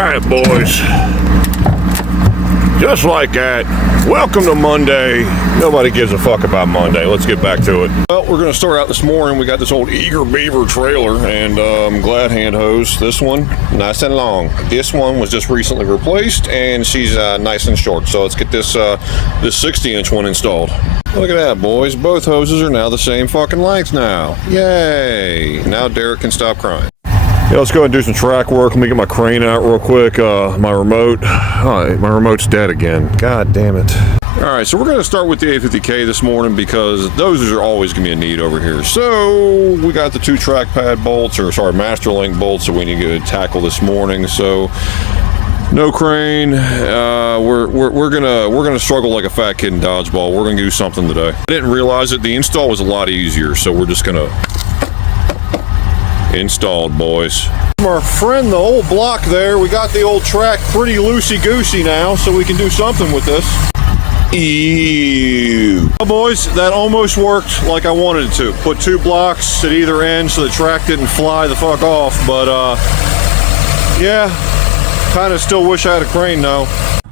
Alright, boys. Just like that. Welcome to Monday. Nobody gives a fuck about Monday. Let's get back to it. Well, we're going to start out this morning. We got this old Eager Beaver trailer and Glad hand hose. This one, nice and long. This one was just recently replaced and she's nice and short. So let's get this 60-inch one installed. Look at that, boys. Both hoses are now the same fucking length now. Yay. Now Derek can stop crying. Yeah, let's go ahead and do some track work. Let me get my crane out real quick. My remote. Oh, my remote's dead again. God damn it. Alright, so we're going to start with the 850K this morning because those are always going to be a need over here. So, we got the two track pad bolts, or sorry, master link bolts that we need to tackle this morning. So, no crane. We're gonna struggle like a fat kid in dodgeball. We're gonna do something today. I didn't realize it. The install was a lot easier, so we're just gonna installed, boys. Our friend, the old block there, we got the old track pretty loosey-goosey now, so we can do something with this. Ew. Well, boys, that almost worked like I wanted it to. Put two blocks at either end so the track didn't fly the fuck off, but yeah, kind of still wish I had a crane now.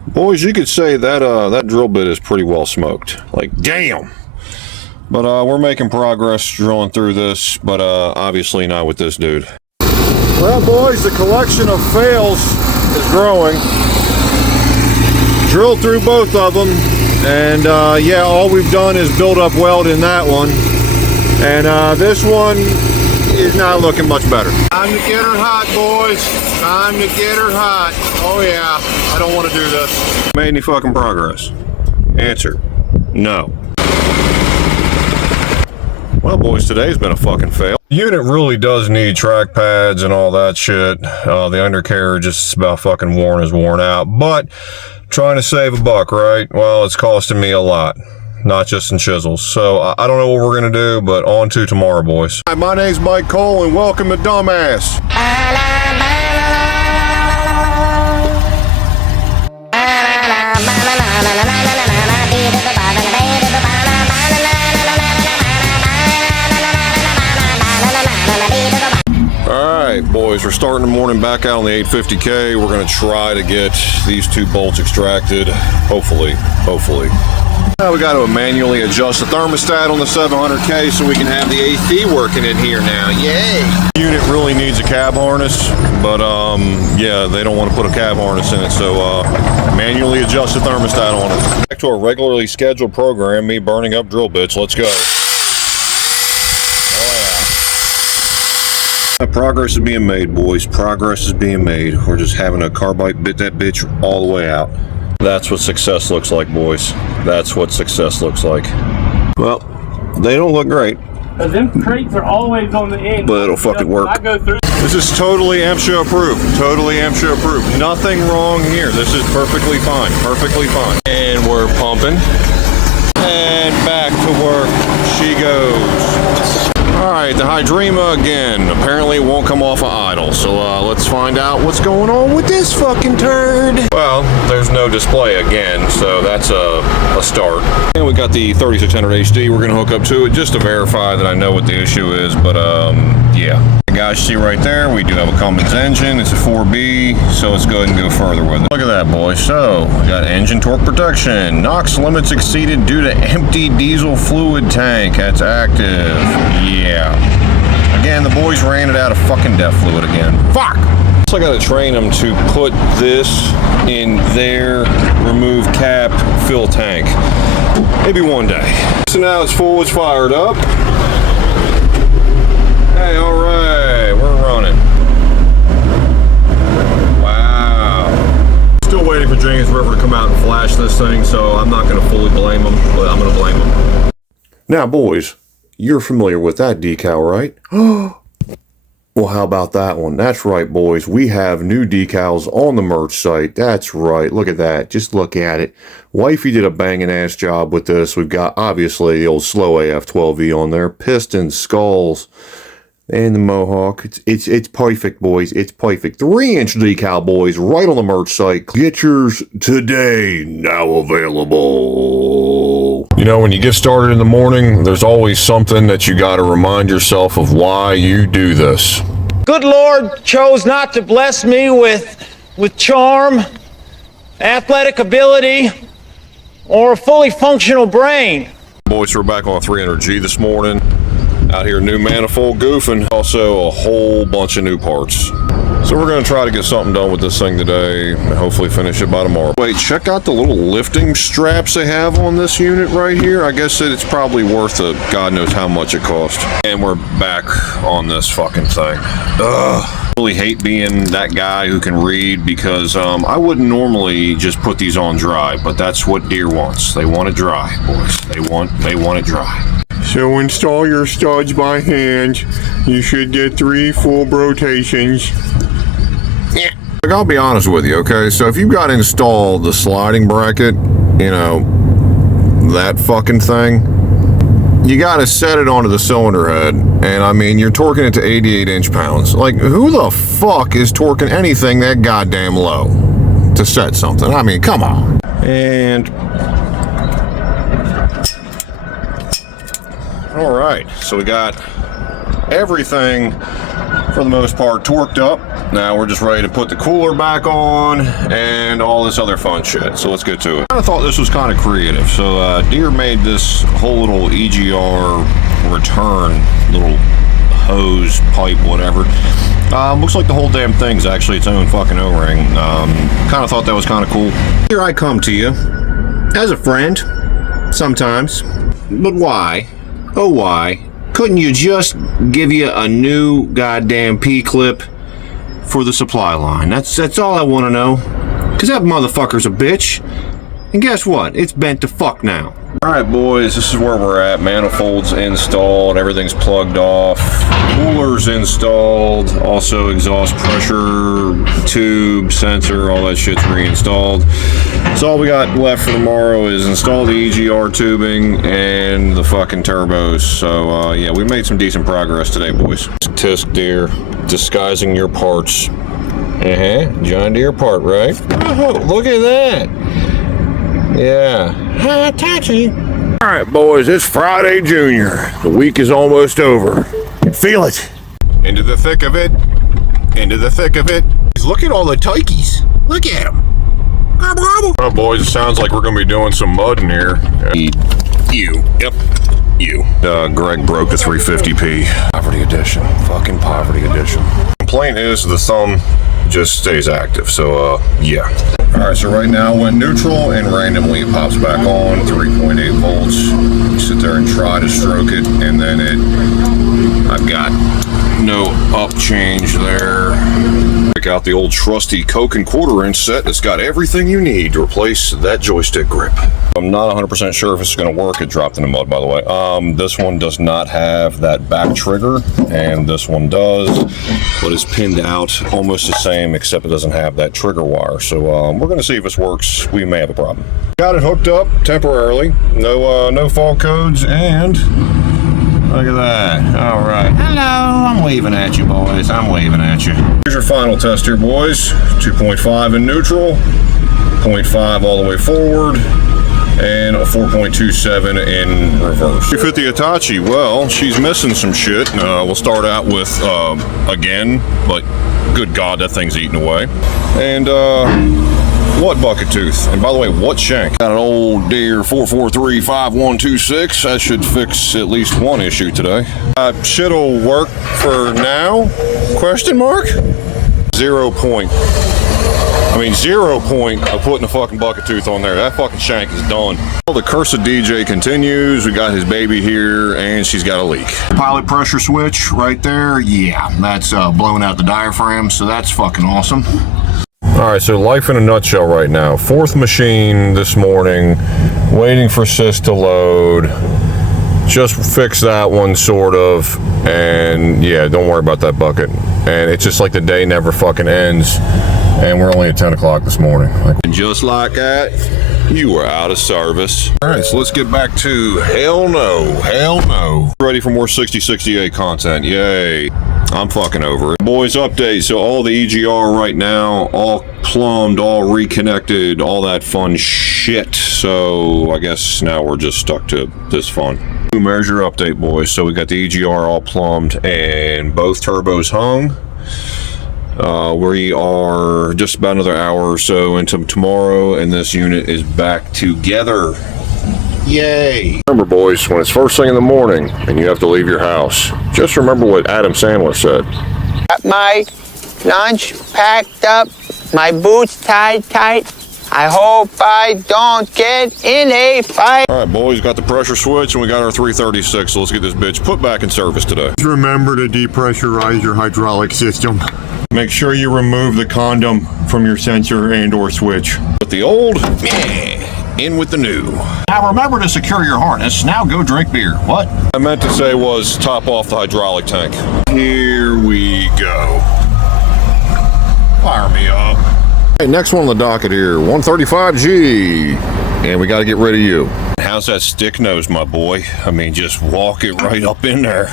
Boys, you could say that that drill bit is pretty well smoked. Like, damn. But we're making progress drilling through this, but obviously not with this dude. Well, boys, the collection of fails is growing. Drilled through both of them, and yeah, all we've done is build up weld in that one. And this one is not looking much better. Time to get her hot, boys. Time to get her hot. Oh yeah, I don't want to do this. Made any fucking progress? Answer, no. Well, boys, today's been a fucking fail. The unit really does need track pads and all that shit. The undercarriage is about fucking worn out, but trying to save a buck, right? Well, it's costing me a lot, not just in chisels. So I don't know what we're gonna do, but on to tomorrow, boys. Hi, my name's Mike Cole, and welcome to Dumbass. Alright, boys, we're starting the morning back out on the 850K. We're going to try to get these two bolts extracted. Hopefully. Now we got to manually adjust the thermostat on the 700K so we can have the AC working in here now. Yay! The unit really needs a cab harness, but yeah, they don't want to put a cab harness in it, so manually adjust the thermostat on it. Back to our regularly scheduled program, me burning up drill bits. Let's go. Progress is being made, boys. Progress is being made. We're just having a carbide bit that bitch all the way out. That's what success looks like, boys. That's what success looks like. Well, they don't look great. But them crates are always on the end. But it'll fucking work. I go through. This is totally AMSHA approved. Totally AMSHA approved. Nothing wrong here. This is perfectly fine. Perfectly fine. And we're pumping. And back to work she goes. Alright, the Hydrema again. Apparently it won't come off of idle. So let's find out what's going on with this fucking turd. Well, there's no display again, so that's a start. And we got the 3600 HD we're going to hook up to it just to verify that I know what the issue is, but yeah. Guys, see right there, we do have a Cummins engine. It's a 4B, so let's go ahead and go further with it. Look at that, boys. So, we got engine torque protection. NOx limits exceeded due to empty diesel fluid tank. That's active. Yeah. Again, the boys ran it out of fucking DEF fluid again. Fuck! So I gotta train them to put this in their remove cap fill tank. Maybe one day. So now it's full, it's fired up. Hey, alright, we're running. Wow. Still waiting for James River to come out and flash this thing, so I'm not going to fully blame him, but I'm going to blame him. Now, boys, you're familiar with that decal, right? Well, how about that one? That's right, boys. We have new decals on the merch site. That's right. Look at that. Just look at it. Wifey did a banging ass job with this. We've got, obviously, the old Slow AF 12V on there. Pistons, skulls. And the Mohawk. It's perfect, boys. It's perfect. 3-inch decal, boys, right on the merch site. Get yours today. Now available. You know, when you get started in the morning, there's always something that you got to remind yourself of why you do this. Good Lord chose not to bless me with with charm, athletic ability, or a fully functional brain. Boys, we're back on 300G this morning. Out here, new manifold goofing. Also, a whole bunch of new parts. So we're going to try to get something done with this thing today and hopefully finish it by tomorrow. Wait, check out the little lifting straps they have on this unit right here. I guess that it's probably worth a God knows how much it cost. And we're back on this fucking thing. Ugh. I really hate being that guy who can read because I wouldn't normally just put these on dry, but that's what Deere wants. They want it dry, boys. They want it dry. So install your studs by hand. You should get 3 full rotations. Yeah. Look, I'll be honest with you, okay? So if you've got installed the sliding bracket, you know, that fucking thing, you gotta set it onto the cylinder head. And I mean, you're torquing it to 88 inch-pounds. Like, who the fuck is torquing anything that goddamn low to set something? I mean, come on. And all right, so we got everything for the most part torqued up. Now we're just ready to put the cooler back on and all this other fun shit. So let's get to it. I thought this was kind of creative. So Deere made this whole little EGR return, little hose, pipe, whatever. Looks like the whole damn thing's actually its own fucking O-ring. Kind of thought that was kind of cool. Here I come to you as a friend, sometimes. But why? Oh, why couldn't you just give you a new goddamn P-clip for the supply line? That's all I want to know. Because that motherfucker's a bitch. And guess what? It's bent to fuck now. Alright, boys, this is where we're at. Manifolds installed, everything's plugged off, coolers installed, also exhaust pressure, tube, sensor, all that shit's reinstalled. So all we got left for tomorrow is install the EGR tubing and the fucking turbos. So yeah, we made some decent progress today, boys. Tisk Deere, disguising your parts. John Deere part, right? Oh, look at that. Yeah. Touchy. All right, boys, it's Friday, Junior. The week is almost over. Feel it. Into the thick of it. Into the thick of it. Look at all the tikeys. Look at them. Oh, boys, it sounds like we're going to be doing some mud in here. You. Yep. You. Greg broke the 350p. Poverty edition. Fucking poverty edition. Complaint is the thumb just stays active, so yeah. Alright, so right now went neutral and randomly it pops back on 3.8 volts. You sit there and try to stroke it, and then I've got no up change there. Pick out the old trusty Coke and quarter-inch set that's got everything you need to replace that joystick grip. I'm not 100% sure if it's going to work. It dropped in the mud, by the way. This one does not have that back trigger, and this one does, but it's pinned out almost the same, except it doesn't have that trigger wire. So we're going to see if this works. We may have a problem. Got it hooked up temporarily. No fault codes, and look at that. All right. Hello. I'm waving at you, boys. I'm waving at you. Here's your final test here, boys. 2.5 in neutral, 0.5 all the way forward, and a 4.27 in reverse. 250 Hitachi, well, she's missing some shit. We'll start out with, again, but good God, that thing's eating away. And, what bucket tooth? And by the way, what shank? Got an old Deere 4435126. That should fix at least one issue today. Shit'll work for now? Question mark? 0 point of putting a fucking bucket tooth on there. That fucking shank is done. Well, the cursed DJ continues. We got his baby here, and she's got a leak. Pilot pressure switch right there. Yeah, that's blowing out the diaphragm, so that's fucking awesome. Alright, so life in a nutshell right now. Fourth machine this morning, waiting for sys to load. Just fix that one, sort of, and yeah, don't worry about that bucket. And it's just like the day never fucking ends, and we're only at 10 o'clock this morning. And just like that, you were out of service. Alright, so let's get back to hell no. Ready for more 6068 content, yay. I'm fucking over it. Boys, update. So all the EGR right now, all plumbed, all reconnected, all that fun shit. So I guess now we're just stuck to this fun. New measure update, boys. So we got the EGR all plumbed and both turbos hung. We are just about another hour or so into tomorrow, and this unit is back together. Yay! Remember, boys, when it's first thing in the morning and you have to leave your house, just remember what Adam Sandler said. Got my lunch packed up, my boots tied tight. I hope I don't get in a fight. All right, boys, got the pressure switch and we got our 336, so let's get this bitch put back in service today. Remember to depressurize your hydraulic system. Make sure you remove the condom from your sensor and or switch. With the old, in with the new. Now remember to secure your harness. Now go drink beer. What? I meant to say was top off the hydraulic tank. Here we go. Fire me up. Hey, next one on the docket here, 135G. And we got to get rid of you. How's that stick nose, my boy? I mean, just walk it right up in there.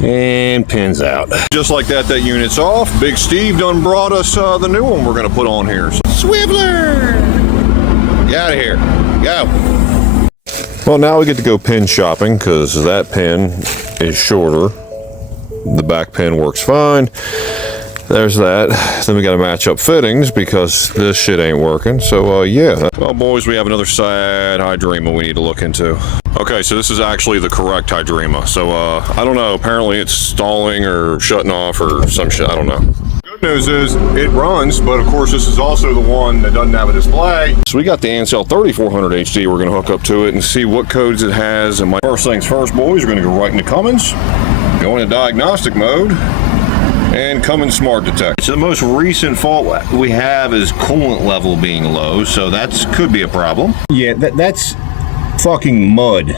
And pins out. Just like that, that unit's off. Big Steve done brought us the new one we're going to put on here. So, Swiveler! Get out of here. Go. Well, now we get to go pin shopping because that pin is shorter. The back pin works fine. There's that. Then we got to match up fittings because this shit ain't working. So, yeah. Well, boys, we have another sad Hydrema we need to look into. Okay, so this is actually the correct Hydrema. So, I don't know. Apparently it's stalling or shutting off or some shit. I don't know. Good news is it runs, but of course this is also the one that doesn't have a display. So we got the Ansel 3400 HD. We're going to hook up to it and see what codes it has. And first things first, boys, we're going to go right into Cummins, go into diagnostic mode, and Cummins Smart Detect. So the most recent fault we have is coolant level being low, so that could be a problem. Yeah, that's fucking mud.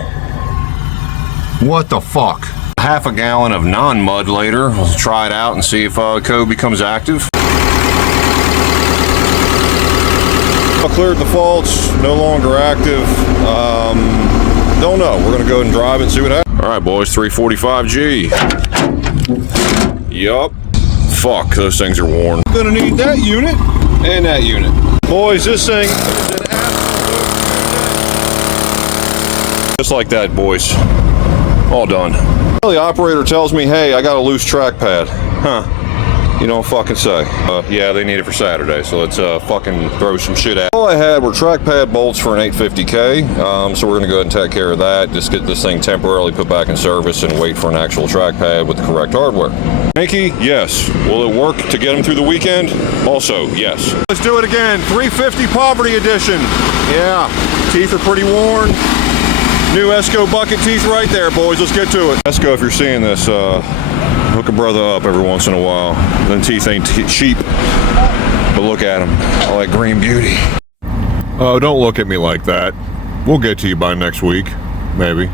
What the fuck? Half a gallon of non-mud later. Let's try it out and see if code becomes active. I cleared the faults, no longer active. Don't know. We're gonna go ahead and drive it and see what happens. All right, boys, 345G. Yup. Fuck, those things are worn. Gonna need that unit and that unit. Boys, this thing is an absolute... Just like that, boys. All done. Well, the operator tells me, hey, I got a loose trackpad. Huh. You don't fucking say. Yeah, they need it for Saturday, so let's fucking throw some shit at. All I had were trackpad bolts for an 850K, so we're gonna go ahead and take care of that. Just get this thing temporarily put back in service and wait for an actual trackpad with the correct hardware. Hanky, yes. Will it work to get them through the weekend? Also, yes. Let's do it again. 350 Poverty Edition. Yeah, teeth are pretty worn. New Esco bucket teeth right there, boys. Let's get to it. Esco, if you're seeing this, hook a brother up every once in a while. Them teeth ain't cheap, but look at them. All that green beauty. Oh, don't look at me like that. We'll get to you by next week. Maybe.